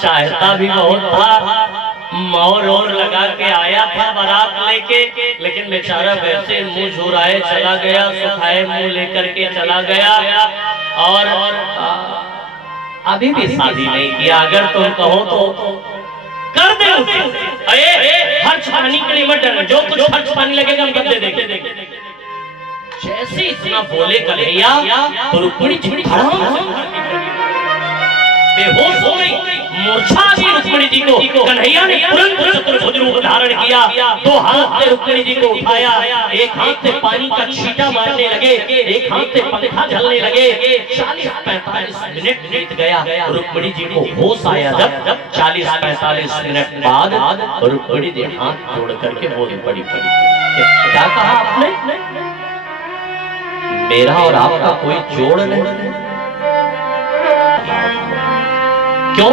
चाहता भी बहुत था, मोर और लगा के आया था बारात लेके, लेकिन बेचारा वैसे मुंह झुराए चला गया, सुखाए मुंह लेकर के चला गया। और अभी भी शादी नहीं किया। अगर तुम कहो तो कर दे उसे। अरे खर्च पानी के लिए मत डरना, जो कुछ खर्च पानी लगेगा हम कर दे देंगे। जैसे इतना बोले कन्हैया तो रुक्मिणी जी बेहोश हो गई, मूर्छा दी रुक्मिणी जी को। कन्हैया ने तुरंत चतुर्भुज रूप धारण किया, दो हाथ से रुक्मिणी जी को उठाया, एक हाथ से पानी का छींटा मारने लगे, एक हाथ से पंखा झलने लगे। 40-45 मिनट बीत गया, रुक्मिणी जी को होश आया। जब 40-45 मिनट बाद रुक्मिणी जी हाथ जोड़ करके बोली पड़ी क्या कहा आपने? मेरा और आपका कोई जोड़ नहीं। क्यों?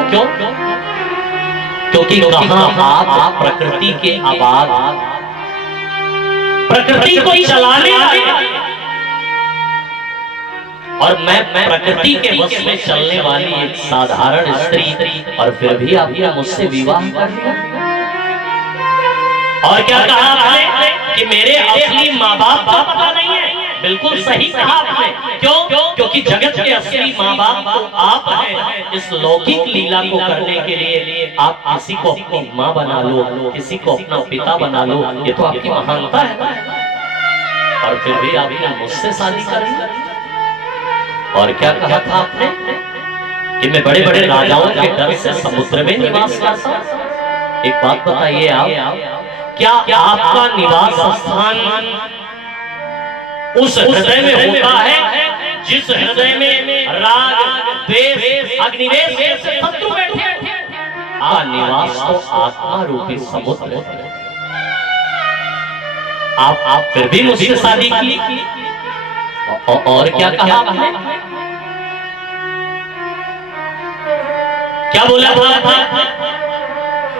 क्योंकि कहां आप प्रकृति के आबाद, प्रकृति को चलाने वाले, और मैं प्रकृति के वश में चलने वाली एक साधारण स्त्री, और फिर भी आपने मुझसे विवाह कर लिया। और क्या कहा आपने कि मेरे असली माँ बाप का पता नहीं है? बिल्कुल सही कहा आपने। क्यों? क्योंकि जगत के असली माँ बाप तो आप हैं। इस लौकिक लीला को करने के लिए आप किसी को अपनी माँ बना लो, किसी को अपना पिता बना लो, ये तो आपकी महानता है। और फिर भी आपने मुझसे शादी कर ली। और क्या कहा था आपने कि मैं बड़े बड़े राजाओं के डर से समुद्र में निवास करता हूं। एक बात बताइए आप, क्या आपका निवास स्थान उस हृदय में होता है जिस हृदय में राग, द्वेष, अग्निवेश जैसे शत्रु बैठे? आपका निवास तो आत्मा रूपी समुद्र है। आप फिर भी मुझसे शादी की। और क्या कहा आपने? क्या बोला था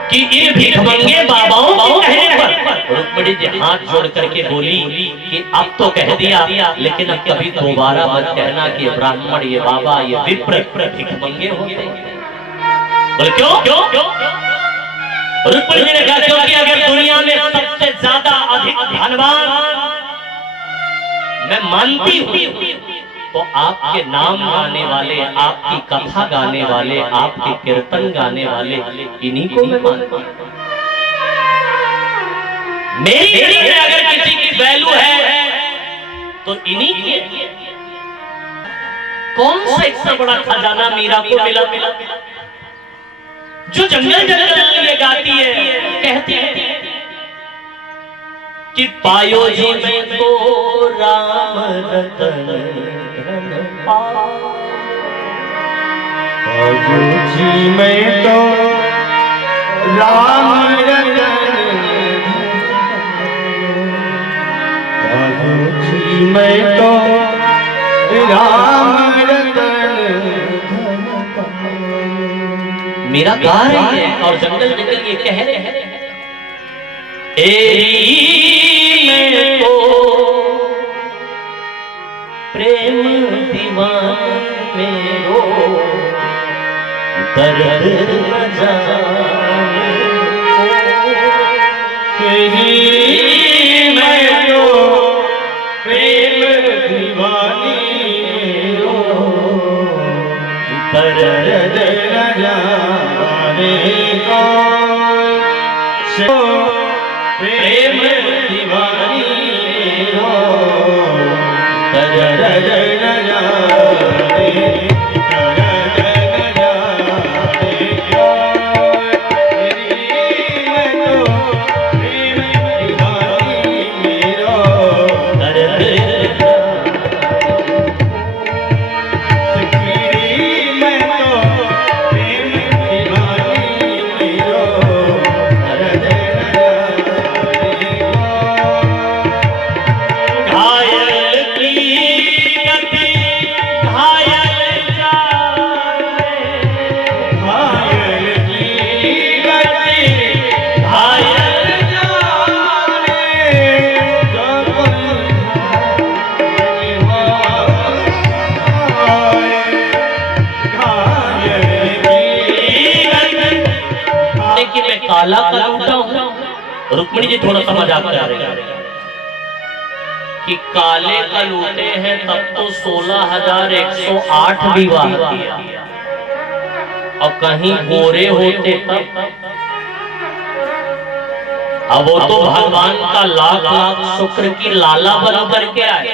कि इन भिखमंगे बाबाओं को कहने पर रुक्मिणी जी हाथ जोड़ करके बोली कि अब तो कह दिया, लेकिन अब कभी दोबारा मत कहना कि ब्राह्मण, ये बाबा, ये विप्र भिखमंगे होते हैं। बोले क्यों? रुक्मिणी जी ने कहा क्योंकि अगर दुनिया में सबसे ज्यादा अधिक धनवान मैं मानती हूँ तो आपके नाम गाने वाले, आपकी कथा गाने वाले, आपके कीर्तन गाने वाले, इन्हीं को मैं मानता हूं। मेरी में अगर किसी की वैल्यू है तो इन्हीं की। कौन सा इतना बड़ा खजाना मीरा को मिला जो जंगल जंगल लिए गाती है, कहती है कि पायो जी में तो राम रतन, पायो जी में तो राम रतन, पायो जी में तो राम रतन। मेरा गा रही है और जंगल जंगल ये कह रहे हैं एरी में तो प्रेम दीवान मेरो दर्द न जाने। एरी में तो प्रेम दीवानी मेरो दर्द न जाने को। प्रेम दीवानी मेरो दर्द न जाने, दर्द न जाने क्यों। तेरी मैं तो प्रेम दीवानी मेरो दर्द तेरी मैं तो प्रेम दीवानी मेरो दर्द न काला का लूटा हूं। रुक्मिणी जी थोड़ा समझ आप कर रहे हैं कि काले का लूटे हैं तब तो 16,108 विवाह किया, और कहीं गोरे होते तब। अब वो तो भगवान का लाख लाख शुक्र की लाला बन करके आए,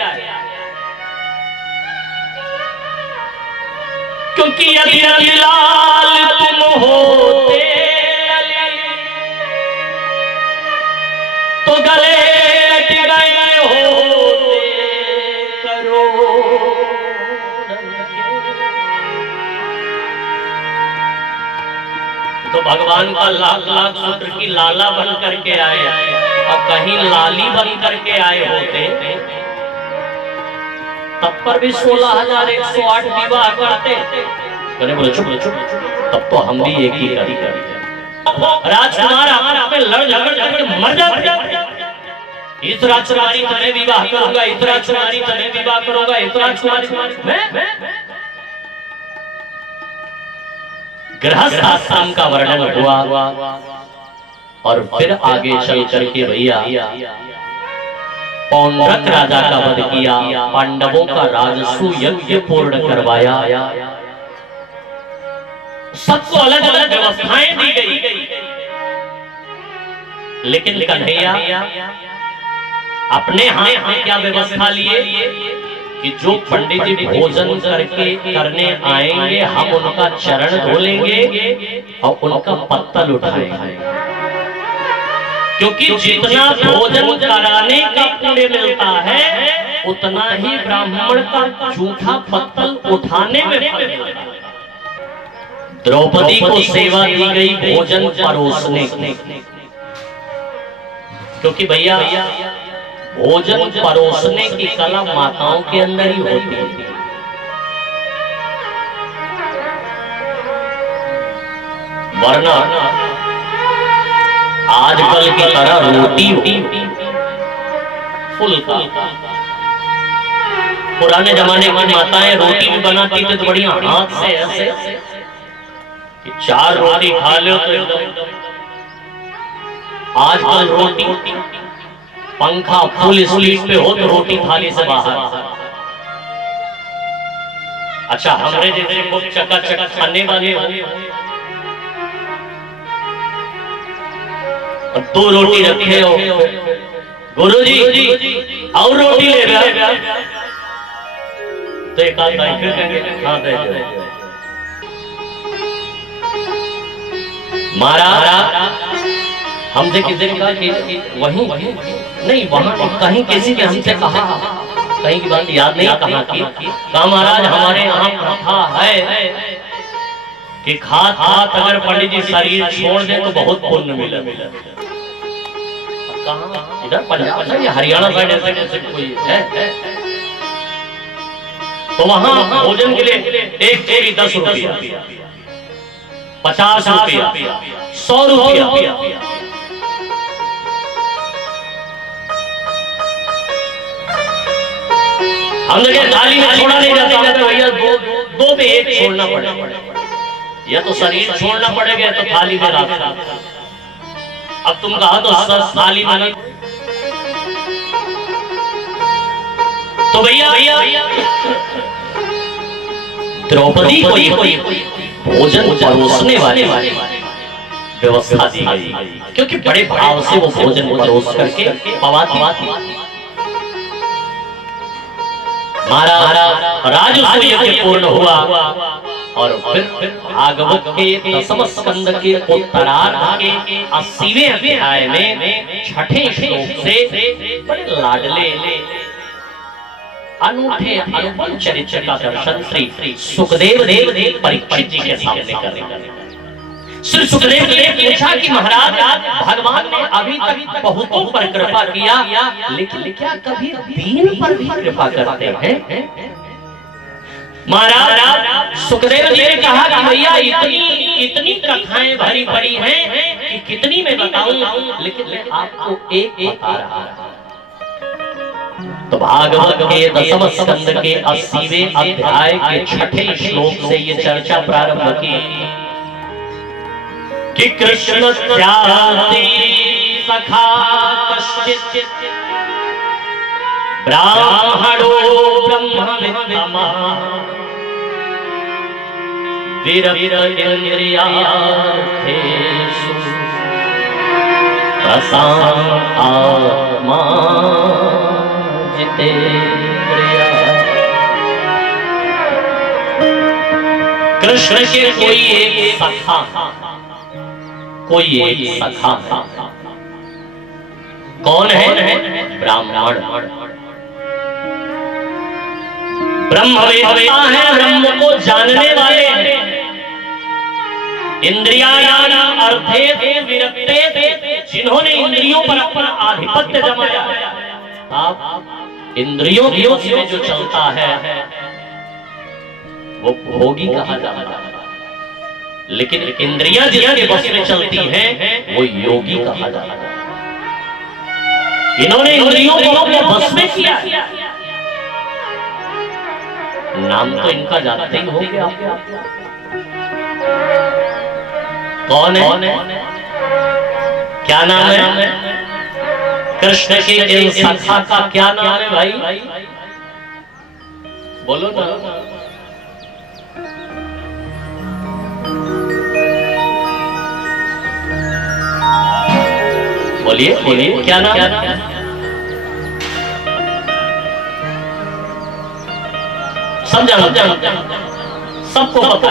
क्योंकि यदि लाल तुम होते तो गले गए होते करो। तो भगवान का लाख लाख शुक्र की लाला बन करके आए, और कहीं लाली बन करके आए होते तब पर भी 16,108 विवाह करते। मैंने बोला चुप चुप, तब तो हम भी एक ही करते। राजकुमार आपस में लड़ झगड़ के मर जाते। इस राजकुमारी तुम्हें विवाह करूंगा, इस राजकुमारी तुम्हें विवाह करूंगा, इस राजकुमारी मैं गृहस्थ आश्रम का वर्णन हुआ, और फिर आगे चल करके भैया पौंड्रक राजा का वध किया, पांडवों का राजसू यज्ञ पूर्ण करवाया, सबको अलग अलग व्यवस्थाएं दी गई। लेकिन कन्हैया अपने हाथ में क्या व्यवस्था लिए कि जो पंडित जी भोजन करके करने आएंगे हम उनका चरण धो लेंगे और उनका पत्तल उठाएंगे, क्योंकि जितना भोजन कराने का पुण्य मिलता है उतना ही ब्राह्मण का जूठा पत्तल उठाने में फल मिलता है। द्रौपदी को सेवा दी गई भोजन परोसने की, क्योंकि भैया भोजन परोसने की कला माताओं के अंदर ही होती है। वरना आजकल की तरह रोटी फुल्का, पुराने जमाने की माताएं रोटी भी बनाती थी तो बढ़िया हाथ से ऐसे कि 4 रोटी खा लो तो एकदम। आजकल रोटी पंखा फुल स्पीड पे हो तो रोटी थाली से बाहर। अच्छा हमरे जैसे खूब चकाचक खाने वाले हो, 2 रोटी रखे हो, गुरुजी और रोटी ले रहा तो एक आध हाँ दे दो। महाराज हमसे किसी ने कहा कि वहीं नहीं वहां कहीं किसी ने हमसे कहा, कहीं की बात याद नहीं कहाँ की, कहा महाराज हमारे यहाँ प्रथा है कि खात खात अगर पंडित जी शरीर छोड़ दे तो बहुत पुण्य मिले। कहाँ इधर पंजाब है या हरियाणा साइड ऐसे कोई है? तो वहां भोजन के लिए एक थेली 10 रुपया, 50 रुपया, 100 रुपया। हम देखे थाली में छोड़ा नहीं जाता तो भैया दो में एक छोड़ना पड़ेगा, या तो शरीर छोड़ना पड़ेगा तो थाली में रखना। अब तुम कहा तो थाली में तो भैया द्रौपदी को भोजन परोसने वाले व्यवस्था दी गई, क्योंकि बड़े भाव से वो भोजन परोस करके पवाती। महाराज राजसूय यज्ञ पूर्ण हुआ, और फिर भागवत के 10वें स्कंद के उत्तरार्ध के 80वें अध्याय में 6ठे श्लोक से बड़े लाडले अनूठे अनुपम चरित्र का दर्शन श्री सुखदेव देव परीक्षित जी के सामने करेंगे। श्री सुखदेव ने पूछा कि महाराज भगवान ने अभी तक बहुतों पर कृपा किया, लेकिन क्या कभी दीन पर भी कृपा करते हैं? महाराज सुखदेव जी ने कहा कि भैया इतनी कथाएं भरी पड़ी हैं कि कितनी मैं बताऊं, लेकिन आपको एक बता रहा हूं। तो भागवत के 10वें स्कंद के 80वें अध्याय के 6ठे श्लोक से ये चर्चा प्रारंभ की कि कृष्ण त्याति सखा कश्चित् ब्राह्मणो ब्रह्मवित्तमः विरक्त इंद्रियार्थेषु प्रशान्तात्मा जितेन्द्रियः। कृष्ण के कोई एक सखा, कोई एक सखा कौन है? ब्राह्मण। ब्रह्मवेत्ता है, ब्रह्म को जानने वाले हैं। इंद्रियाणाम अर्थेषु विरक्ते, जिन्होंने इंद्रियों पर अपना आधिपत्य जमाया। आप इंद्रियों की वश में जो चलता है वो भोगी कहा जाता है, लेकिन इंद्रियां जिनके बस में चलती हैं वो योगी कहा जाता है। इन्होंने इंद्रियों को अपने बस में किया। नाम तो इनका जानते ही हो गया। कौन है? क्या नाम है? कृष्ण के इन सखा का क्या नाम है भाई? बोलो ना। बोलिए बोलिए, क्या नाम? सब जानो, सबको पता।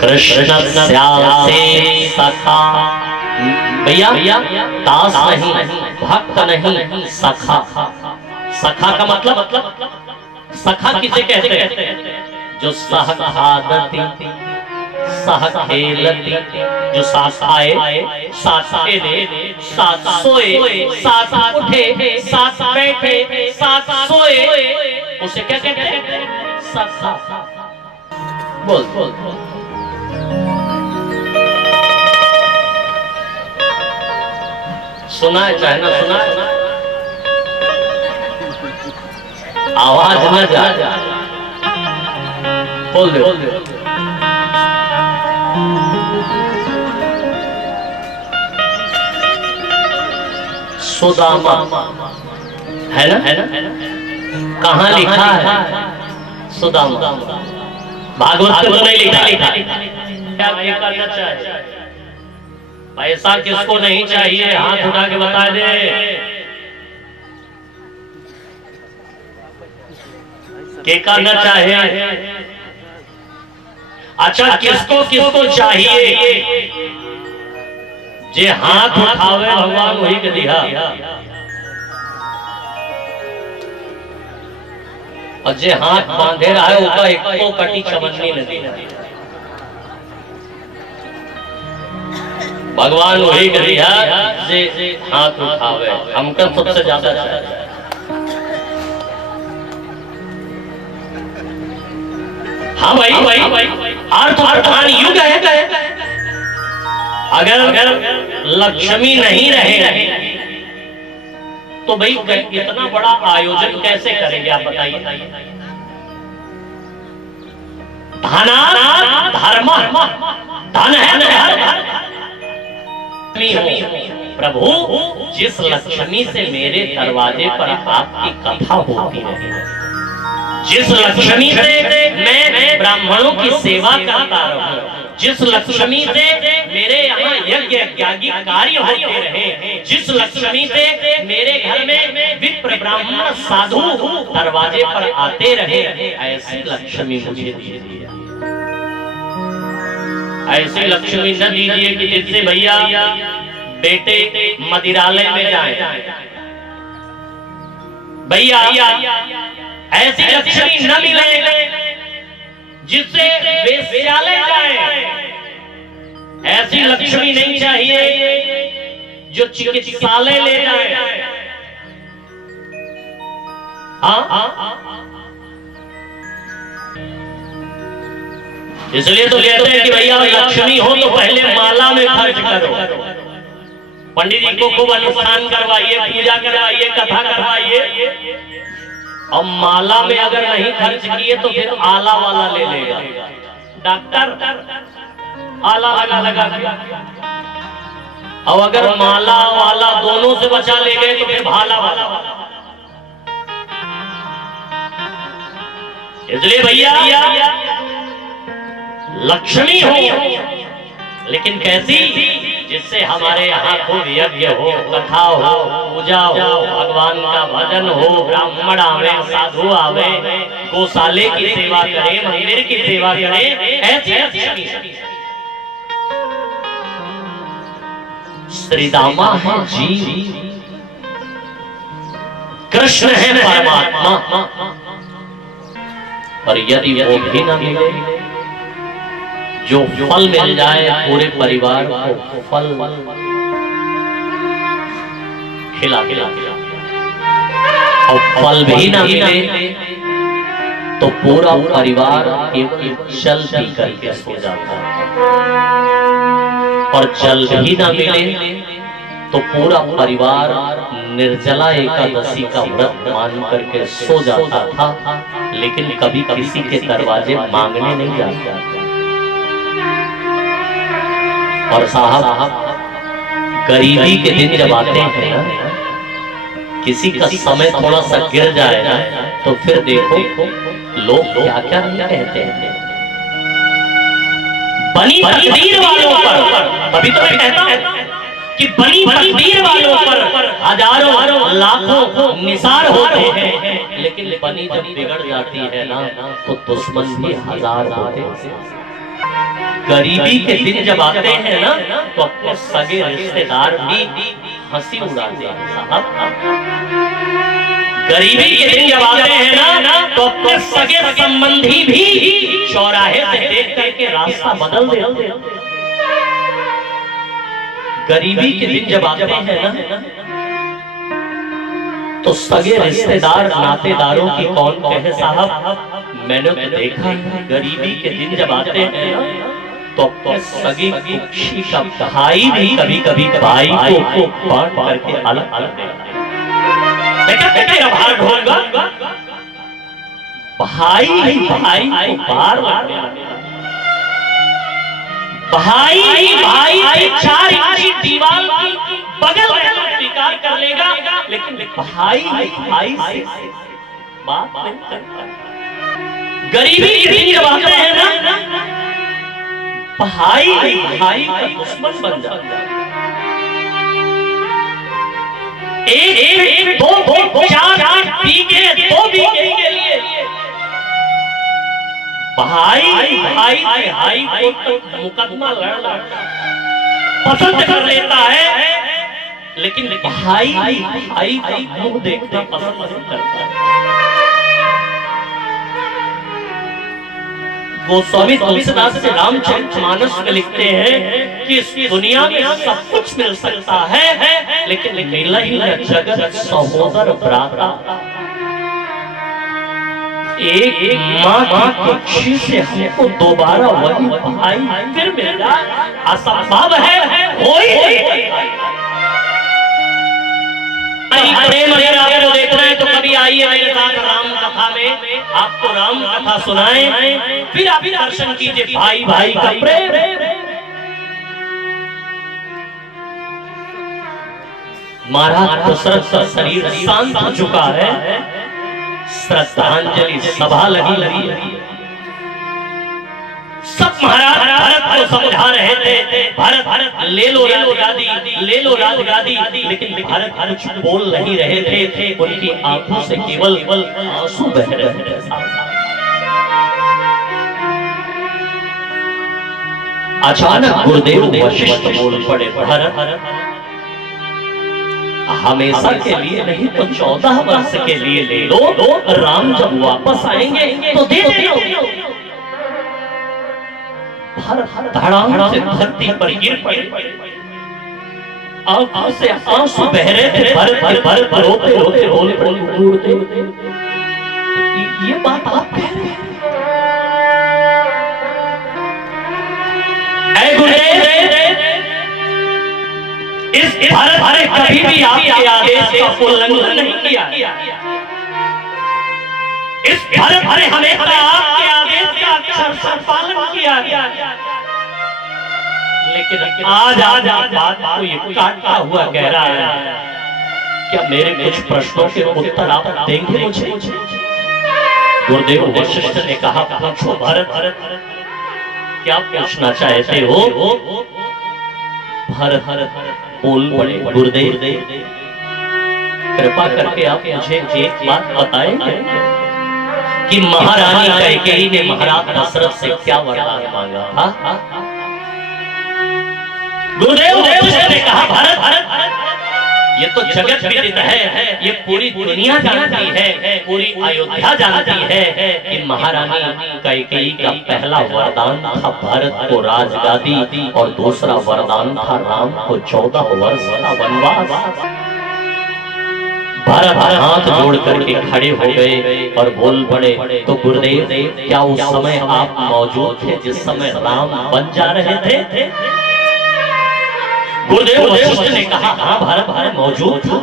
कृष्ण स्यासे सखा, भैया दास नहीं, भक्त नहीं, सखा। सखा का मतलब सखा किसे कहते हैं? जो सह खादती सह खेलती, जो साथ आए, साथ खेले, साथ सोए, साथ उठे, साथ बैठे, साथ सोए, उसे क्या कहते हैं? सखा। बोल बोल बोल। सुना है चाहे ना सुना है, आवाज न जा, बोल दे। सुदामा है ना? कहाँ लिखा है सुदामा? भागवत में तो नहीं लिखा। क्या करना चाहिए? पैसा किसको नहीं चाहिए? हाथ उठा के बता दे। क्या करना चाहिए? अच्छा, किसको किसको चाहिए? जे हाथ उठावे भगवान वही के दिया, और जे हाथ बांधे रहा है उसका एक तो कटी चमननी नहीं। भगवान वही के दिया जे हाथ उठावे। हमका सबसे ज्यादा चाहिए। हाँ भाई, अर्थ अर्थान युग है। अगर लक्ष्मी नहीं रहे तो भाई इतना बड़ा आयोजन कैसे करेंगे आप बताइए? धना धर्म, धन है प्रभु। जिस लक्ष्मी से मेरे दरवाजे पर आपकी कथा होती है, जिस लक्ष्मी से मैं ब्राह्मणों की सेवा करता रहूं, जिस लक्ष्मी से मेरे यहाँ यज्ञ यागी कार्य होते रहे, जिस लक्ष्मी से मेरे घर में विप्र ब्राह्मण साधु दरवाजे पर आते रहे, ऐसी लक्ष्मी मुझे दीजिए। ऐसी लक्ष्मी न दीजिए कि जिससे भैया बेटे मदिरालय में जाएं। भैया ऐसी लक्ष्मी न मिले जिससे वेश्यालय जाए। ऐसी लक्ष्मी नहीं चाहिए जो चिकित्सालय ले जाए। इसलिए तो कहते हैं कि भैया लक्ष्मी हो तो पहले माला में खर्च करो। पंडित जी को खूब अनुष्ठान करवाइए, पूजा करवाइए, कथा करवाइए, और माला में अगर नहीं खर्च किए तो फिर आला वाला ले लेगा। डॉक्टर आला लगा और अगर माला वाला दोनों से बचा ले गए तो फिर भाला वाला। इसलिए भैया लक्ष्मी हो, लेकिन कैसी? जिससे हमारे यहाँ खूब यज्ञ हो, कथा हो, पूजा हो, भगवान का भजन हो, ब्राह्मण आवे, साधु आवे, गौशाले की सेवा करे, मंदिर की सेवा करे, ऐसी लक्ष्मी। श्री दामा है जी, कृष्ण है परमात्मा, और यदि वो भी न मिले, जो फल मिल जाए पूरे परिवार को फल खिला और फल भी ना मिले तो पूरा परिवार केवल जल पी करके सो जाता है, और जल भी ना मिले तो पूरा परिवार निर्जला एकादशी का व्रत मान करके सो जाता था, लेकिन कभी किसी के दरवाजे मांगने नहीं जाता। और साहब गरीबी के दिन जब आते हैं ना, किसी का समय थोड़ा सा गिर जाए ना, तो फिर देखो लोग क्या क्या नहीं कहते हैं। बनी तकदीर वालों पर, तभी तो मैं कहता हूं कि बनी तकदीर वालों पर हजारों लाखों निसार होते हैं, लेकिन बनी जब बिगड़ जाती है ना तो दुश्मन भी हजार होते हैं। गरीबी के दिन जब आते हैं ना तो अपने सगे रिश्तेदार भी हंसी उड़ाते हैं साहब। गरीबी के दिन जब आते हैं ना तो अपने सगे संबंधी भी चौराहे से देख करके रास्ता बदल देते हैं। गरीबी के दिन जब आते हैं ना तो सगे रिश्तेदार नातेदारों की कौन कहे साहब। मैंने तो देखा है गरीबी के दिन जब आते हैं ना तो सगी खुशी का भाई भी कभी कभी भाई को बांट करके अलग अलग देता है। भाई भाई को बार भाई 4 इंची दीवार की बगल में स्वीकार कर लेगा, लेकिन भाई भाई से बात नहीं करता। गरीबी के दिन जब आते हैं ना भाई भाई का दुश्मन बन जाता है। एक दो चार बीघे 2 बीघे के लिए भाई भाई को मुकदमा लड़ना पसंद कर लेता है, लेकिन भाई भाई का मुंह देखना पसंद नहीं करता है। गोस्वामी तुलसीदास से रामचरितमानस में लिखते हैं कि इस दुनिया में सब कुछ मिल सकता है, लेकिन मिलन जगत सहोदर भ्राता। एक माँ की खुशी से हमको दोबारा वही भाई फिर मिल जाए असंभव है। प्रेम अगर देख रहे हैं तो कभी आइए मेरे साथ राम कथा में, आपको राम कथा सुनाएं, फिर आप दर्शन कीजिए भाई भाई का प्रेम। महाराज दशरथ का शरीर शांत हो चुका है, श्रद्धांजलि सभा लगी। सब महाराज भरत को समझा रहे थे, भरत ले लो राजगादी, लेकिन भरत कुछ बोल नहीं रहे थे। उनकी आंखों से केवल आंसू बह रहे थे। अचानक गुरुदेव वशिष्ठ बोल पड़े, भरत हमेशा के लिए नहीं तो 14 वर्ष के लिए ले लो, राम जब वापस आएंगे तो दे देना। धड़ाम से धरती पर गिर पड़े, आंखों से आंसू बह रहे थे। भरत रोते रोते बोल पड़े, ये बात आप कह रहे हैं? ऐ गुरुदेव, इस भारत ने कभी भी आपके आदेश का उल्लंघन नहीं किया। इस भारत ने हमेशा आपके आदेश का अक्षर पालन किया गया, लेकिन आज बात को ये काटता हुआ कह रहा है, क्या मेरे कुछ प्रश्नों के उत्तर आप देंगे मुझे? गुरुदेव वशिष्ठ ने कहा, पूछो भरत, क्या पूछना चाहते हो? भरत बोल पड़े, गुरुदेव कृपा करके आप मुझे एक बात बताएंगे कि महारानी कैकेयी ने महाराज दशरथ से क्या वरदान मांगा था? गुरुदेव वशिष्ठ ने कहा, भरत ये तो जगत विदित है, ये पूरी दुनिया जानती है, पूरी अयोध्या जानती है कि महारानी कैकेयी का पहला वरदान था भरत को राजगादी और दूसरा वरदान था राम को 14 वर्ष का वनवास। भरत हाथ जोड़ करके खड़े हो गए और बोल पड़े, तो गुरुदेव क्या उस समय आप मौजूद थे जिस समय राम बन जा रहे थे? गुरुदेव वशिष्ठ ने कहा, हाँ भरत मौजूद था।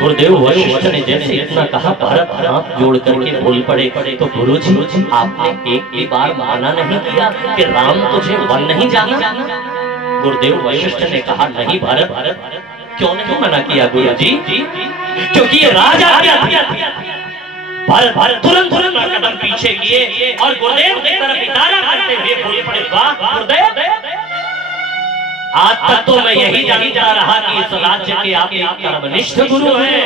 गुरुदेव वशिष्ठ ने जैसे इतना कहा, भरत हाथ जोड़ करके बोल पड़े, तो गुरुजी आपने एक भी बार माना नहीं किया कि राम तुझे वन नहीं जाना? गुरुदेव वशिष्ठ ने कहा, नहीं भरत, क्यों नहीं मना किया गुरुजी? क्योंकि ये राजा भरत तुरंत कदम पीछे किए और गुरुदेव की तरफ इशारा करते हुए बोल पड़े, वाह गुरुदेव, आज तक तो मैं यही जानता रहा कि इस राज्य के आप एक कर्मनिष्ठ गुरु हैं।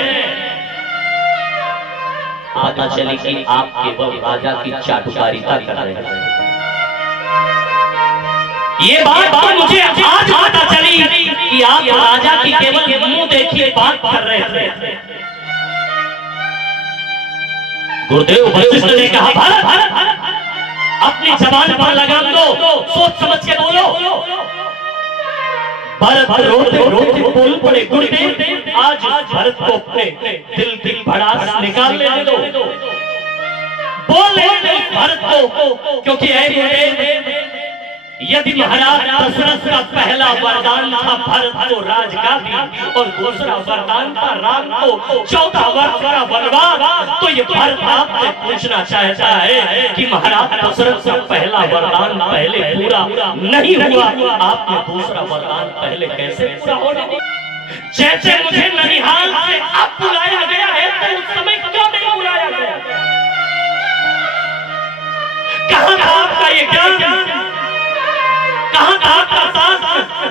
पता चली कि आप केवल राजा की चाटुकारिता कर रहे हैं। ये बात मुझे आज पता चली कि आप राजा की केवल मुंह देखिए बात कर रहे थे। गुरुदेव वशिष्ठ ने कहा, भरत अपनी जबान पर लगाम दो, सोच समझ के बोलो। भरत रोते बोल पड़े, गुरुदेव आज भरत को अपने दिल भड़ास निकाल लेने दो, बोल लेने दो भरत को, क्योंकि यदि महाराज दशरथ का पहला वरदान था भरत को राजगादी और दूसरा वरदान था राम को 14 वर्ष का वनवास, तो ये भरत आपसे पूछना चाहता है कि महाराज दशरथ का पहला वरदान पहले पूरा नहीं हुआ, आपने दूसरा वरदान पहले कैसे पूरा होने दिया? जैसे मुझे ननिहाल से अब बुलाया गया है, तो उस समय क्यों नहीं बुलाया गया? कहां था आपका ये ज्ञान? कहां था आपका शास्त्र?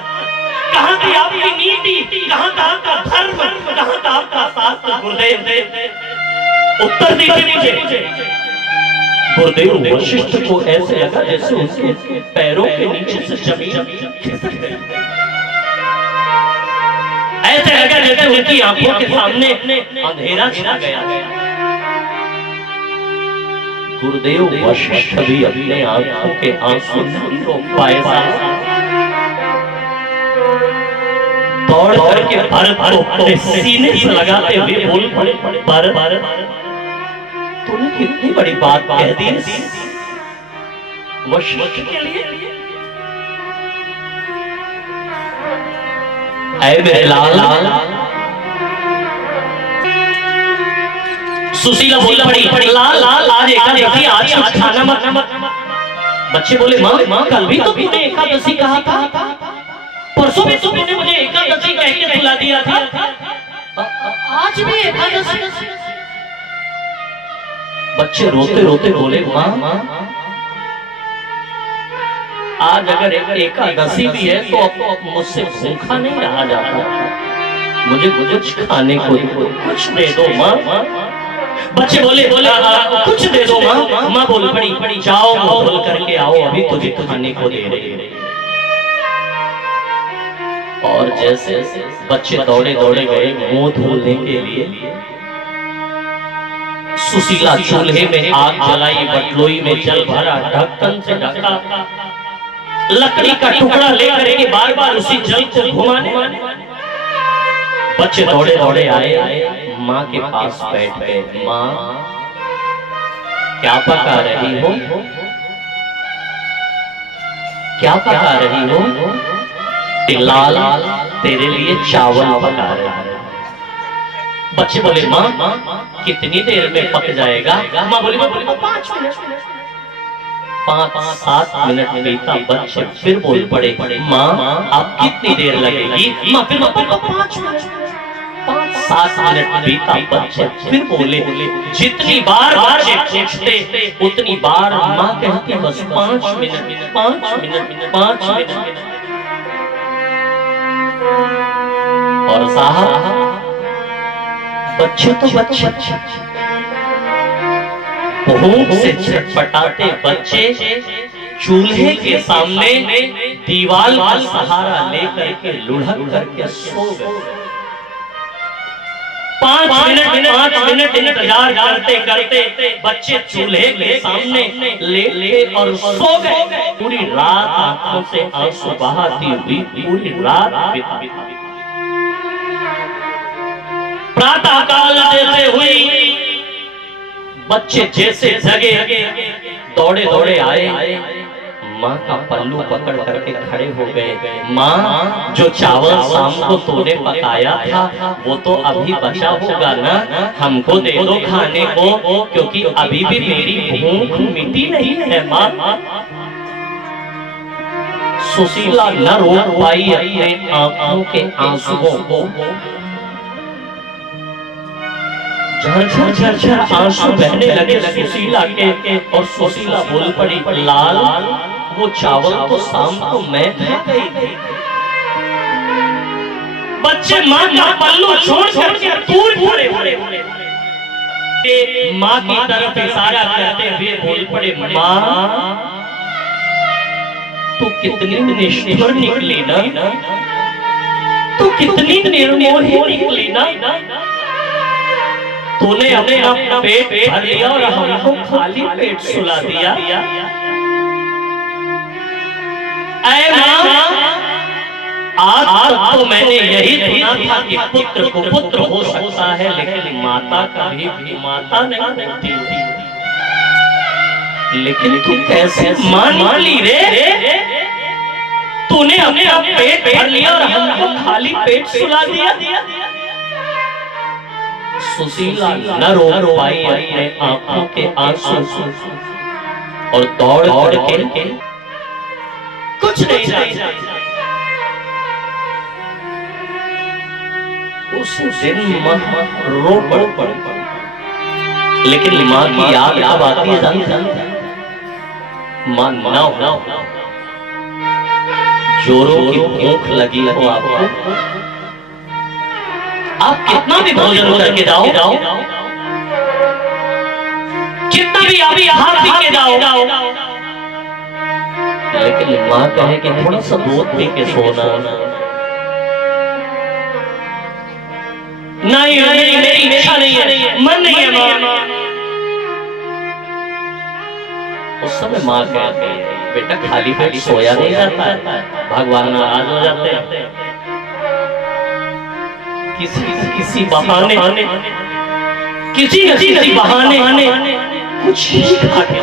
कहां थी आपकी नीति? कहां था आपका धर्म? कहां था आपका शास्त्र? गुरुदेव उत्तर दीजिए मुझे। गुरुदेव वशिष्ठ को ऐसे लगा जैसे उसके पैरों के नीचे से जमीन खिसक गई, ऐसे लगा जैसे उनकी आंखों के सामने अंधेरा छा गया। गुरुदेव वशिष्ठ भी अपने आंखों के आंसू नहीं रोक पाए, दौड़ करके भरत को अपने सीने से लगाते हुए बोल पड़े, भरत तूने कितनी बड़ी बात कह दी वशिष्ठ के लिए। ऐ मेरे लाल, सुशीला बोल पड़ी, लाल आज एकादशी, आज कुछ खाना मत। बच्चे बोले, माँ कल भी तो तूने एकादशी कहा था, परसों भी तुमने मुझे एकादशी कह के सुला दिया था, आज भी एकादशी। बच्चे रोते रोते बोले, माँ आज अगर एकादशी भी है तो अब मुझसे भूखा नहीं रहा जाता, मुझे कुछ खाने को कुछ दे दो माँ। बच्चे बोले कुछ दे दो माँ। माँ बोल पड़ी, जाओ मुंह धुल करके आओ, अभी तुझे खाने को दे रही। और जैसे बच्चे दौड़े दौड़े गए मुंह धुलने के लिए, सुशीला चूल्हे में आग जलाई, बटलोई में जल भरा, ढक्कन से ढका, लकड़ी का टुकड़ा लेकर के बार बार उसी जल को घुमाने। बच्चे दौड़े दौड़े आए, माँ के पास बैठ गए। माँ क्या पका रही हो? क्या पका रही हो? लाल तेरे लिए चावल पका रहे हैं। बच्चे बोले, माँ कितनी देर में पक जाएगा? माँ बोली 5 मिनट। 5-7 मिनट बीता, बच्चे फिर बोल पड़े, माँ अब कितनी देर लगेगी? माँ फिर 5-7 मिनट बीता, बच्चे फिर बोले। जितनी बार बच्चे पूछते उतनी बार माँ कहती बस 5 मिनट, 5 मिनट, 5 मिनट। और साहब बच्चे तो बच्चे, भूख से छटपटाते बच्चे चूल्हे के सामने दीवार का सहारा लेकर के लुढ़क करके सो गए। 5 मिनट इंतजार करते करते बच्चे चूल्हे के सामने लेटे और सो गए। पूरी रात आंखों से आंसू बहाती हुई पूरी रात बीती। प्रातः काल जैसे हुई, बच्चे जैसे जगे दौड़े दौड़े आए, माँ का पल्लू पकड़ करके खड़े हो गए। माँ जो चावल शाम को तूने पकाया था वो तो अभी बचा होगा ना, हमको दे दो खाने को, क्योंकि अभी भी मेरी भूख मिटी नहीं है माँ। सुशीला न रोक पाई अपने आंखों के आंसुओं को, झरझर झरझर आंसू बहने लगे सुशीला के, और सुशीला बोल पड़ी, लाल वो चावल तो शाम को मैं खा गई थी। बच्चे माँ का पल्लू छोड़ करके दूर पड़े, माँ की तरफ इशारा करते हुए बोल पड़े, माँ तू कितनी निष्ठुर निकली ना, तू कितनी निर्मोही निकली ना। तूने अपना पेट भर लिया और हमको खाली पेट सुला दिया। ऐ माँ, आज तक तो मैंने यही सुना था कि पुत्र को पुत्र हो सकता है, लेकिन माता कभी भी माता नहीं होती। लेकिन तू कैसे मान ली रे? तूने अपना पेट भर लिया और हमको खाली पेट सुला दिया। सुशीला न रो पाई अपने आंखों के आंसू और दौड़ दौड़ के कुछ नहीं जाए। उस दिन माँ रो पड़, लेकिन माँ की याद अब आती है। माँ ना जोरों की भूख लगी हो आपको, आप कितना भी भोजन करके जाओ, कितना भी आप खा पी के जाओ, लेकिन माँ कहे कि थोड़ा सा दूध पी के सोना। नहीं मेरी इच्छा नहीं है, मन नहीं है माँ। उस समय माँ कहती है, बेटा खाली पेट सोया नहीं जाता है, भगवान नाराज हो जाते हैं। किसी बहाने किसी बहाने कुछ ही खा के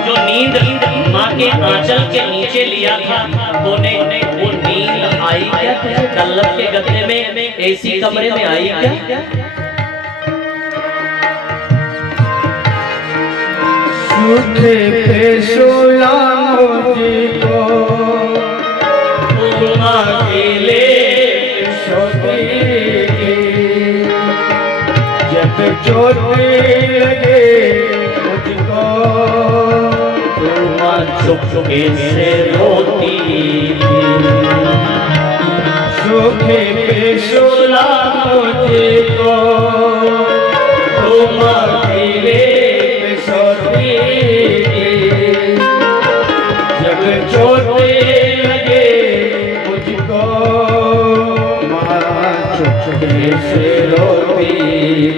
जो नींद माँ के आंचल के नीचे लिया था, वो नींद आई क्या? डल्लब के गद्दे में एसी कमरे में आई क्या? सूखे पे सोला मुझको अकेले जब चोटी लगे मुझको, चुपके से रोती सूखे पे सोला मुझको, तुम अकेले सोती जब चोटी से रोती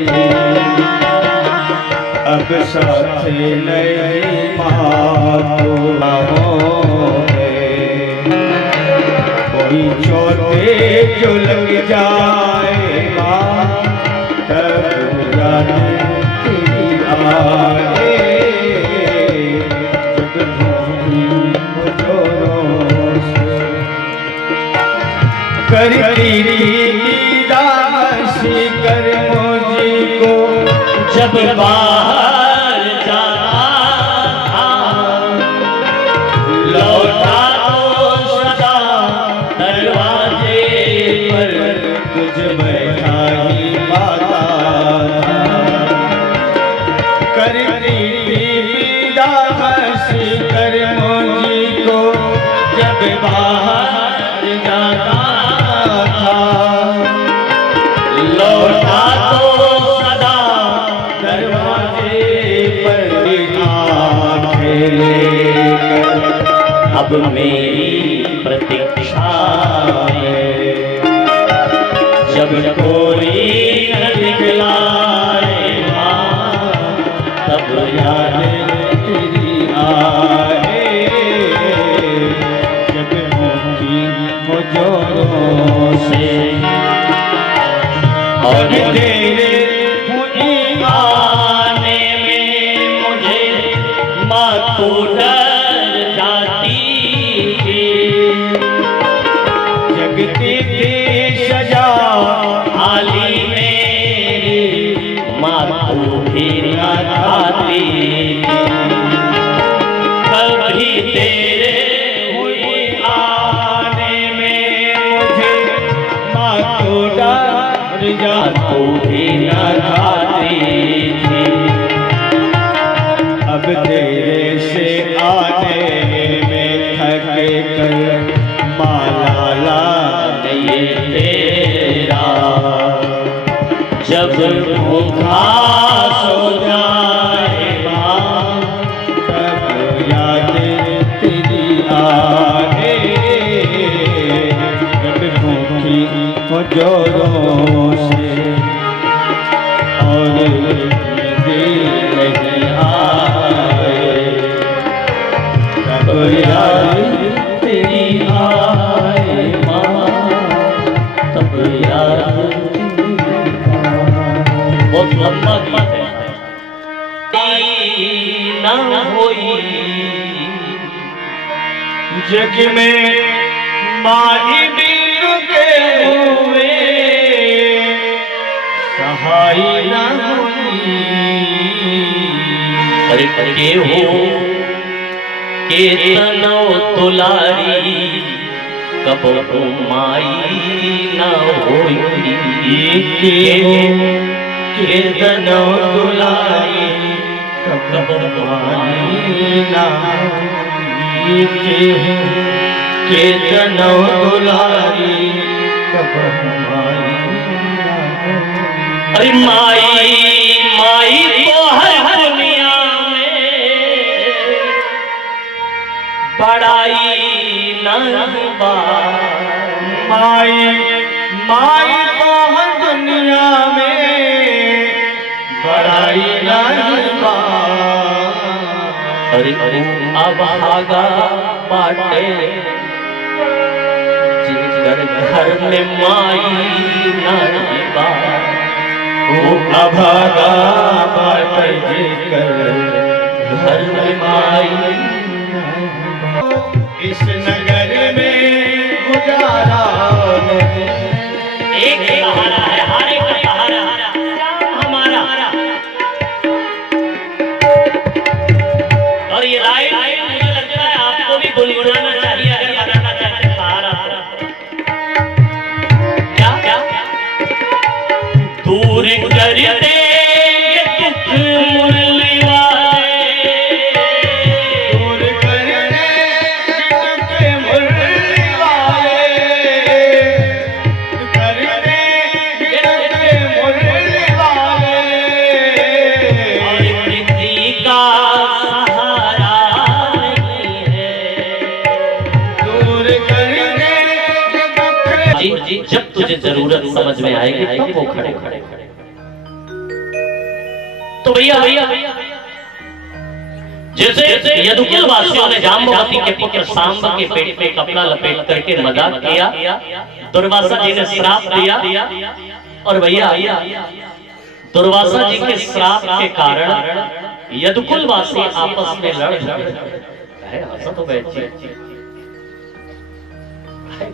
थी। अब साथ नई माँ कोई छोटे जो लग जाएगा, तब जाने आए जब करती दासी कर मुझको जब बाहर जाता था लौटा तो सदा दरवाजे पर तुझ बैठा ही पाता करती थी विदा हंसी कर मुझी को जब बाहर जाता था लौटा तो सदा दरवाजे पर खेले अब मेरी प्रतीक्षा है जब कोई न दिखलाए माँ तब याद तेरी आए जब मुझी मुझोरों से और तेरे हुई आने में मुझे माँ तो डर जाती थी जगती थी सजा हाली मेरी माँ तो फिर न खाती कभी तेरे हुई आने में मुझे माँ को डर जा तो भी न खाती थी अब तेरे से आने में थक कर माला ये तेरा जब भूखा सो जाए माँ तब याद तेरी आए जब भूखी हो जोरों से और दिल नहीं आए तब याद तेरी आए माँ तब याद बहुत लंबा गीत है ना होई जग में माही बीर के हुए सहाय न हुई अरे के हो के तनो दुलारी कब हो माई न होई के तनो दुलारी कब माई ना के तनो दुलारी कब माई अरे माई माई तो हर दुनिया में बड़ाई न बा माई माई तो हर दुनिया में बड़ाई नहीं बा अरे अरे अब आगा बाटे जिनकर घर में माई नहीं बा वो अभागा बाट जिकर घर में माई इस नगर में गुजारा नहीं एक सहारा है हर एक का सहारा हमारा और ये राइट मुझे लगता है आपको भी गुनगुनाना चाहिए अगर बताना चाहते हैं सहारा क्या क्या दूर कर देंगे दुख मुरली वाले दूर करने के मुरली वाले करने के मुरली वाले और पृथ्वी का सहारा नहीं है दूर करने के जी जब तुझे जरूरत समझ में आएगी तब वो खड़े खड़े तो भैया जैसे यदुकुल वासियों ने जाम्बवती के पुत्र सांब के पेट पे कपड़ा लपेट करके मजाक किया दुर्वासा जी ने श्राप दिया और भैया दुर्वासा जी के श्राप के कारण यदुकुल वासी आपस में लड़ है हंसा तो बैठिए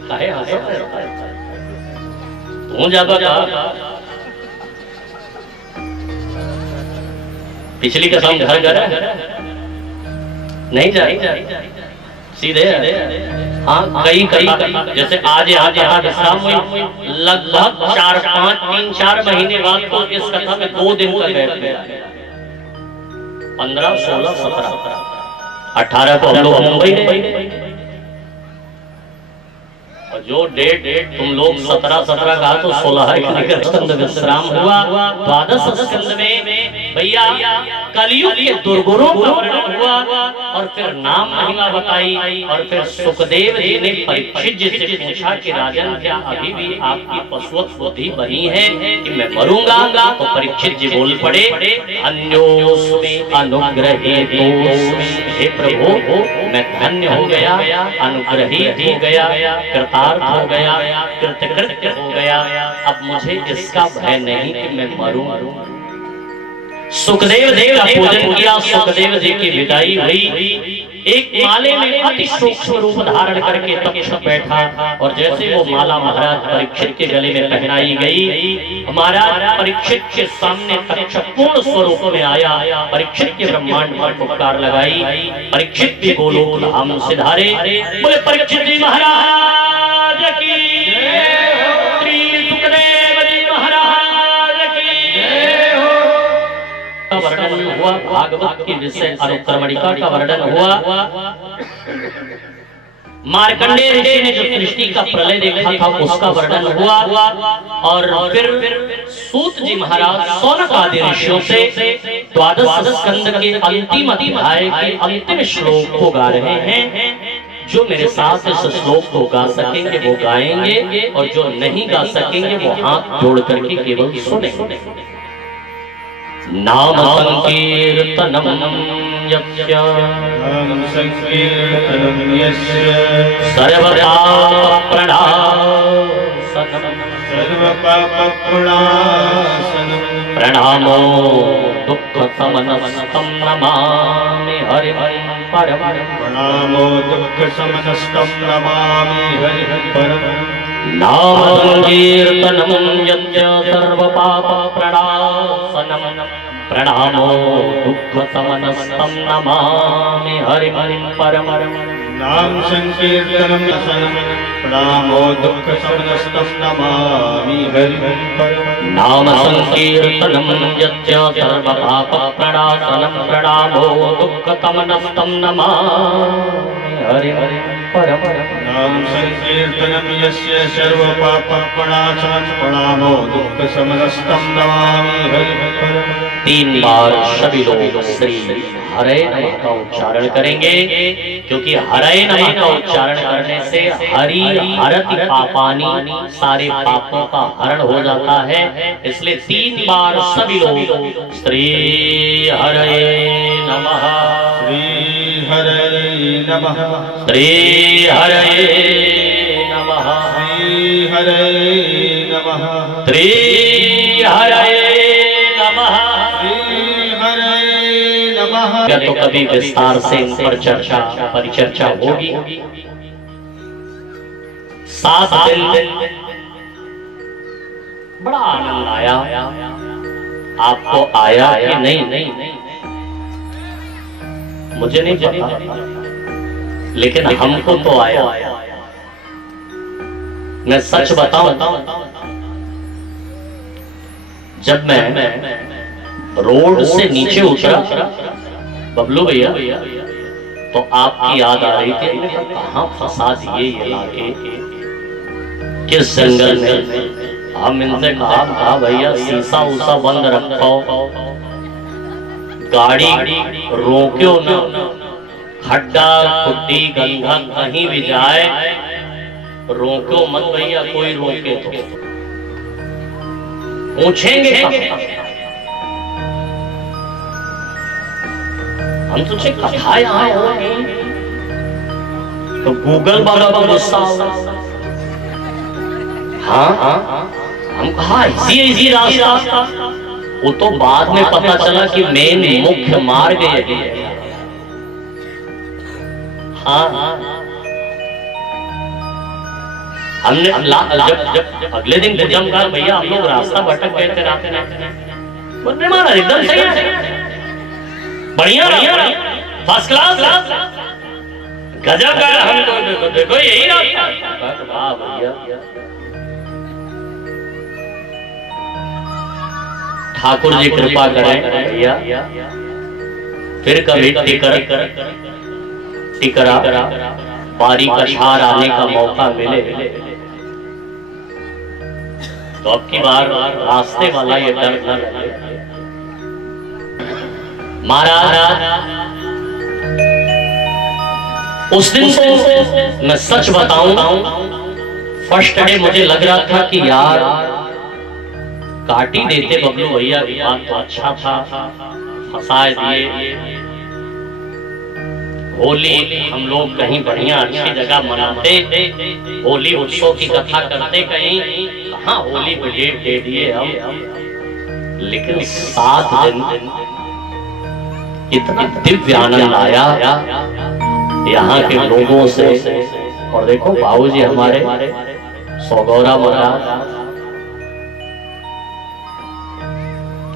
काहे हंसा तू ज्यादा पिछली कसम घर घर नहीं जा सीधे। हाँ कई कई जैसे आज विश्राम हुई, लगभग 3-4 महीने बाद तो इस कथा में 2 दिन का गैप गया। 15, 16, 17, 18 को हम लोग मुंबई गए, और जो डेट तुम लोग 17 कहा तो 16 स्कंद विश्राम हुआ। 12 स्कंद में भैया कलयुग के दुर्गुणों का वर्णन हुआ, और फिर नाम महिमा बताई, और फिर सुखदेव जी ने परीक्षित जी से पूछा कि राजन क्या अभी भी आपकी पशुवत बुद्धि बनी है कि मैं मरूंगा? तो परीक्षित जी बोल पड़े, अन्योस्मि अनुग्रहेतोस्मि, हे प्रभु मैं धन्य हो गया, अनुग्रहित हो गया, कृतार्थ हो गया, कृतकृत्य हो गया, अब मुझे इसका भय नहीं कि मैं मरूं। सुखदेव जी का पूजन किया, सुखदेव जी की विदाई हुई। एक माले में अति सूक्ष्म रूप धारण करके तक्षक बैठा, और जैसे वो माला महाराज परीक्षित के गले में पहनाई गई, महाराज परीक्षित के सामने तक्षक पूर्ण स्वरूप में आया। परीक्षित के ब्रह्मांड पर पुकार लगाई, परीक्षित भी गोलोक धाम से धारे। बोले परीक्षित जी महाराज की, श्री सुखदेव जी महाराज की वर्णन हुआ। भागवत के विषय अनुक्रमणिका का वर्णन हुआ। मार्कंडेय ऋषि ने जो सृष्टि का प्रलय देखा था उसका वर्णन हुआ, और फिर सूत जी महाराज सौनक आदि ऋषियों से 12 स्कंद के अंतिम अध्याय के अंतिम श्लोक को गा रहे हैं। जो मेरे साथ इस श्लोक को गा सकेंगे वो गाएंगे, और जो नहीं गा सकेंगे वो हाथ जोड़ करके केवल सुनेंगे। नाम संकीर्तनम यस्य, नाम संकीर्तनम यस्य, सर्वपाप प्रणाशनम, सर्वपाप प्रणाशनम, प्रणामो दुःख समनस्तं नमामि हरिं परमं, प्रणामो दुःख समनस्तं नमामि हरिं परमं। नाम संकीर्तनम यस्य सर्वपाप प्रणाशनम, प्रणामो दुःख समनस्तं नमामि हरिं परमं। नाम संकीर्तनम सनम, प्रणामो दुःख समनस्तं नमामि हरिं परमं। नाम संकीर्तनम यस्य सर्वपाप प्रणाशनम, प्रणामो दुःख समनस्तं नमामि हरिं परमं। नाम संकीर्तनम यस्य सर्वपाप प्रणाशनम, प्रणामो दुःख समनस्तं नमामि हरिं परमं। 3 बार सभी लोग श्री हरे नमः का उच्चारण करेंगे, क्योंकि हरे नमः का उच्चारण करने से हरि हरति पापानि, सारे पापों का हरण हो जाता है। इसलिए 3 बार सभी लोग श्री हरे नमः, श्री हरे नमः, श्री हरे नमः, श्री हरे नमः, श्री हरे नमः, श्री हरे नमः। क्या तो कभी विस्तार से इन पर चर्चा परिचर्चा होगी। 7 दिन बड़ा आनंद आया। आपको आया कि नहीं मुझे नहीं पता, लेकिन हमको तो आया। मैं सच बताऊं, जब मैं रोड से नीचे उतरा बबलू भैया, तो आपकी याद आ रही थी। कहाँ फंसा दिए ये लाके, किस जंगल में। हम इनसे कहा भैया शीशा उसा बंद रखो, गाड़ी रोक्यो ना, खड्डा खुड्डी गंगा कहीं भी जाए रोको मत भैया, कोई रोके तो पूछेंगे। हम सोचे कथा यहाँ होगी तो गूगल बाबा को गुस्सा होगा। हाँ हम कहा इजी रास्ता, वो तो बाद में पता चला कि मेन मुख्य मार्ग यही है। हाँ हमने जब अगले दिन जब कहा भैया हम लोग रास्ता भटक गए थे रात में, बोलने मारा एकदम सही है। बढ़िया फर्स्ट क्लास गजब का हमको देखो यही रास्ता। वाह भैया, ठाकुर जी कृपा करें भैया, फिर कभी टिकरा बारी कछार आने का मौका मिले तो अब की बार रास्ते वाला ये डर न लगे। महाराज उस दिन तो मैं सच बताऊं, फर्स्ट डे मुझे लग रहा था कि यार काटी देते बबलू भैया, बात तो अच्छा था, फंसा दिए। होली हम लोग कहीं बढ़िया अच्छी जगह मनाते, होली उत्सव की कथा करते, कहीं कहाँ होली पे डेट दे दिए हम। लेकिन 7 दिन इतना दिव्य आनंद आया यहाँ के लोगों से। और देखो बाबूजी हमारे सौगौरा महाराज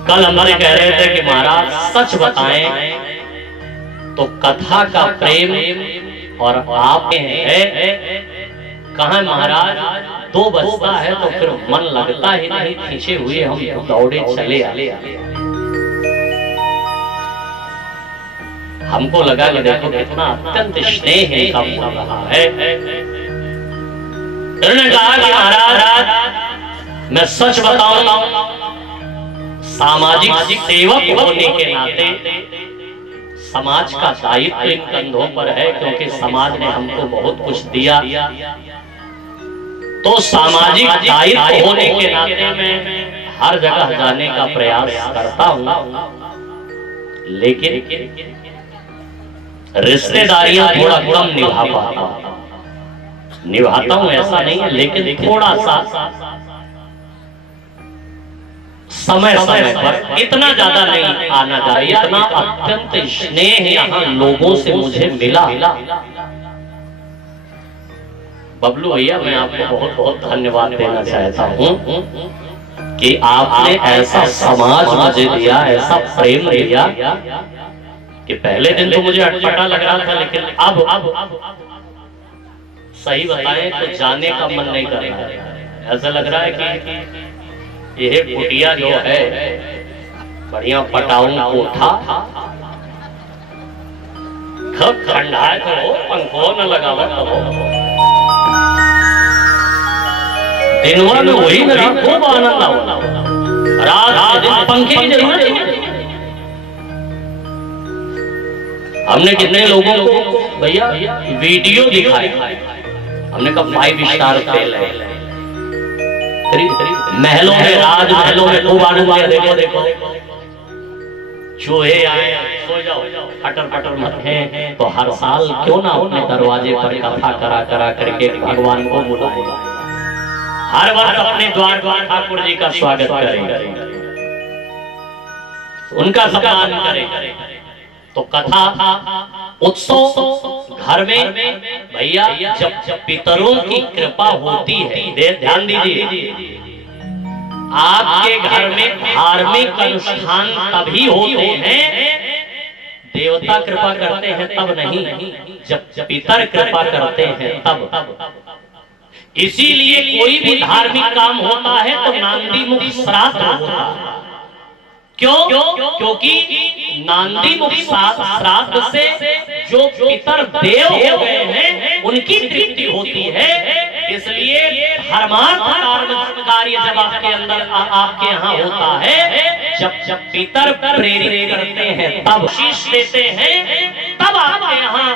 कल हमारे कह रहे थे कि महाराज सच बताएं तो कथा का प्रेम और आप है कहाँ महाराज, 2 बजता है तो फिर मन लगता ही नहीं, खींचे हुए हम दौड़े चले आए। हमको लगा कि देखो कितना अत्यंत स्नेह है का हो रहा है। उन्होंने कहा कि महाराज मैं सच बताऊं, सामाजिक सेवक होने के नाते समाज का दायित्व इन कंधों पर है, क्योंकि समाज ने हमको बहुत कुछ दिया। तो सामाजिक दायित्व होने के नाते मैं हर जगह जाने का प्रयास करता हूं, लेकिन रिश्तेदारियां थोड़ा कम निभाता हूं, ऐसा नहीं है, लेकिन थोड़ा सा समय पर, इतना ज्यादा नहीं आना चाहिए। इतना अत्यंत स्नेह यहाँ लोगों से मुझे मिला। बबलू भैया मैं आपको बहुत बहुत धन्यवाद देना चाहता हूँ कि आपने ऐसा समाज मुझे दिया, ऐसा प्रेम दिया कि पहले दिन तो मुझे अटपटा लग रहा था, लेकिन अब सही बताएं तो जाने का मन नहीं कर रहा है। ऐसा लग रहा है कि यह कुटिया जो है बढ़िया पटाऊं कोठा, खूब ठंडा है तो पंखो न लगावा तो दिनवा में वही मेरा खूब आनंद आओ, रात दिन पंखे की जरूरत है। हमने कितने लोगों को भैया वीडियो दिखाए, हमने कहा 5 स्टार फेल है, महलों में राजमहलों में खूब आनंद आया। देखो देखो चूहे आए, सो जाओ, फटर फटर मत हैं, तो हर साल क्यों ना अपने दरवाजे पर कथा करा करके भगवान को बुलाए, हर वर्ष अपने द्वार ठाकुर जी का स्वागत करें, उनका सम्मान करें। तो कथा उत्सव घर में भैया जब पितरों की कृपा होती है, ध्यान दीजिए, आपके घर में धार्मिक अनुष्ठान तभी होते हैं, देवता कृपा करते हैं तब नहीं, जब पितर कृपा करते हैं तब। इसीलिए कोई भी धार्मिक काम होता है तो नांदी मुख श्राद्ध होता है। क्यों? क्योंकि नांदी मुख श्राद्ध से जो पितर देव हो गए हैं उनकी तृप्ति होती है। इसलिए धर्मार्थ कार्य जब आपके अंदर आपके यहाँ होता है, जब पितर प्रेरित करते हैं, तब शीश देते हैं, तब आपके यहाँ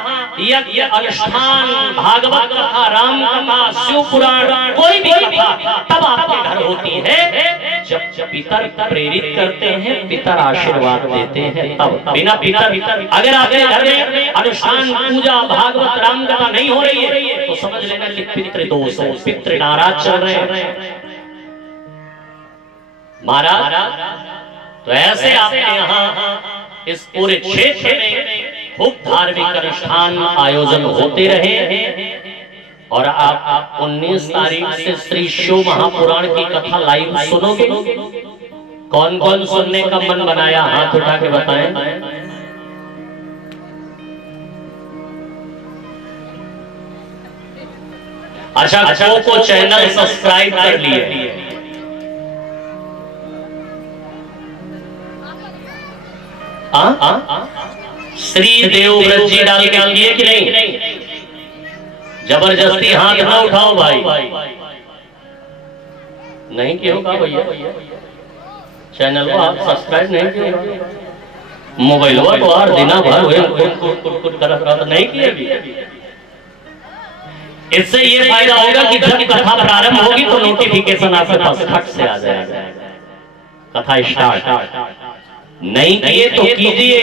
यज्ञ अनुष्ठान, भागवत कथा, राम कथा, शिव पुराण, कोई भी कथा तब आपके घर होती है। जब पितर प्रेरित करते हैं, पितर आशीर्वाद देते हैं, तब बिना पितर अगर आपके घर में अनुष्ठान, पूजा, भागवत, राम कथा नहीं हो रही है तो समझ लेना कि पितृदोष है, पितृ नाराज चल रहे हैं। महाराज तो ऐसे आपके यहाँ इस पूरे क्षेत्र में खूब धार्मिक अनुष्ठान आयोजन होते रहे। और आप 19 तारीख से श्री शिव महापुराण की कथा लाइव सुनोगे। कौन कौन सुनने का मन बनाया हाथ उठा के बताएं। अच्छा को चैनल सब्सक्राइब कर लिए। श्री देवव्रत जी डाल के किए कि नहीं? जबरदस्ती हाथ ना उठाओ भाई, नहीं किया होगा भैया, चैनल को आप सब्सक्राइब नहीं किए, मोबाइल को हर दिन भर नहीं किए। इससे ये फायदा होगा कि जब कथा प्रारंभ होगी तो नोटिफिकेशन आपके पास फट से आ जाएगा। कथा स्टार्ट नहीं किए तो कीजिए।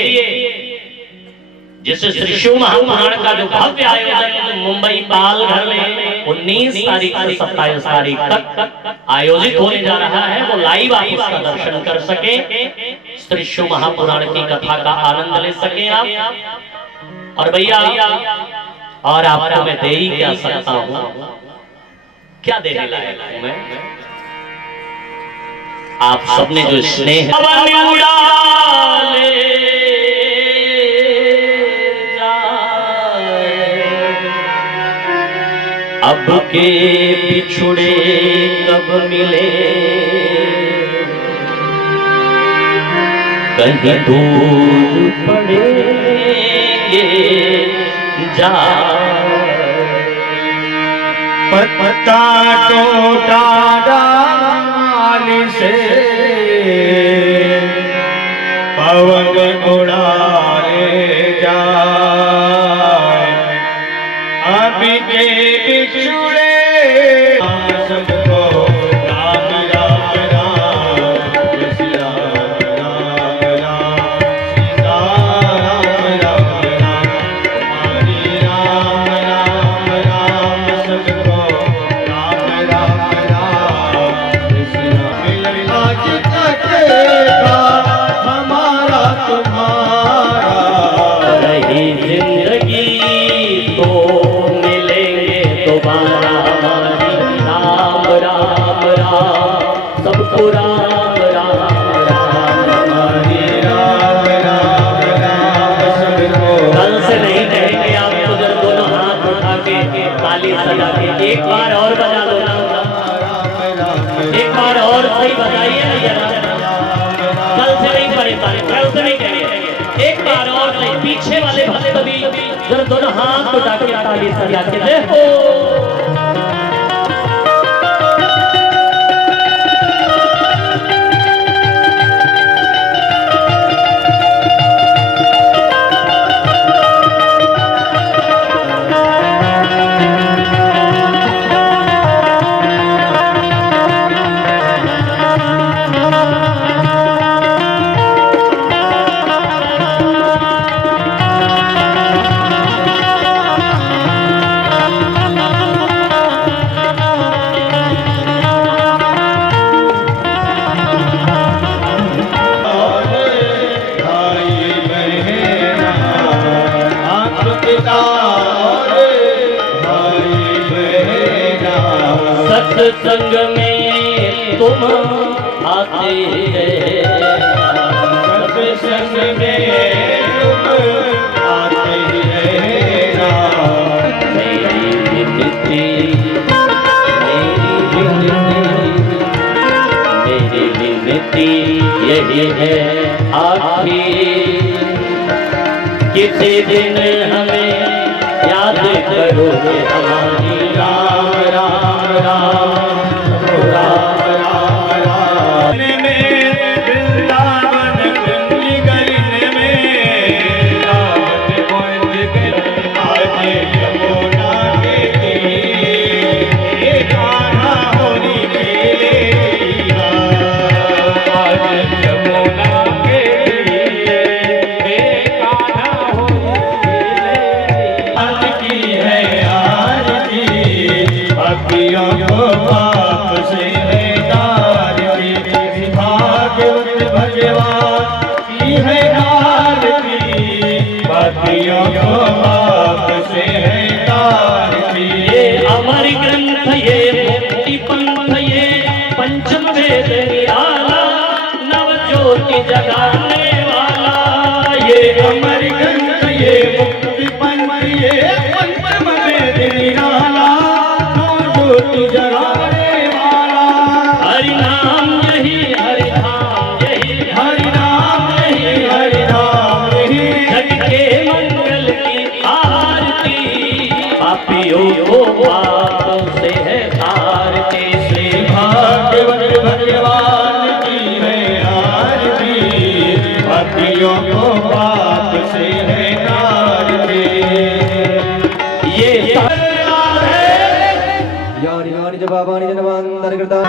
जैसे श्री शिव महापुराण का जो भव्य आयोजन मुंबई पालघर में 19 तारीख से 27 तारीख तक आयोजित होने जा रहा है, वो लाइव आप उसका दर्शन कर सके, श्री शिव महापुराण की कथा का आनंद ले सके आप। और भैया और आपको मैं दे ही क्या सकता हूं, क्या देने लायक हूं मैं? आप सबने जो स्नेह अब के बिछुड़े कब मिले, कहीं दूर पड़ेंगे जा। पत्ता टूटा डाल से पवन उड़ाए जाए, अभी के बिछुड़े सबको राम राम राम सीता राम राम सीता राम राम हरि राम राम राम सबको राम राम राम सीता मिलना जितनेगा हमारा तुम्हारा, रही जिंदगी तो मिलेंगे दोबारा। राम राम राम सबको राम राम राम हरि राम राम राम सबको। कल से नहीं कहेंगे आप तो जब दोनों हाथ उठा के ताली सजा के एक बार और बजा दो ना, एक बार और सही बजाइए ना जरा। कल से नहीं पड़े ताली, कल से नहीं कहेंगे, एक बार और सही। पीछे वाले भक्त भी जरा दोनों हाथ उठा के ताली सजा के देखो। सत्संग में तुम आते सत्संग में तुम आते रहना, मेरी विनती यही है आखिर, किसी दिन हमें याद करोगे हमारी। राम राम राम राम राम राम में वृंदावन कुंज गली में राम कुंज गली, आज यमुना के तीरे कान्हा होली खेलेगा, आज यमुना के तीरे कान्हा होली खेलेगा। आज की है आरती भक्तियों को बाप से बेदार की, भागवत भगवान की है आरती भक्तियों को बाप से बेदार की। ये अमर ग्रंथ ये मुक्ति पंथ ये पंचम वेद निराला, नव ज्योति जगाने वाला। ये अमर ग्रंथ ये मुक्ति पंथ ये पंचम वेद निराला, नव कलियों को पाप से है तारते। ये यानी यानी जवाबानी जनवांतर कृता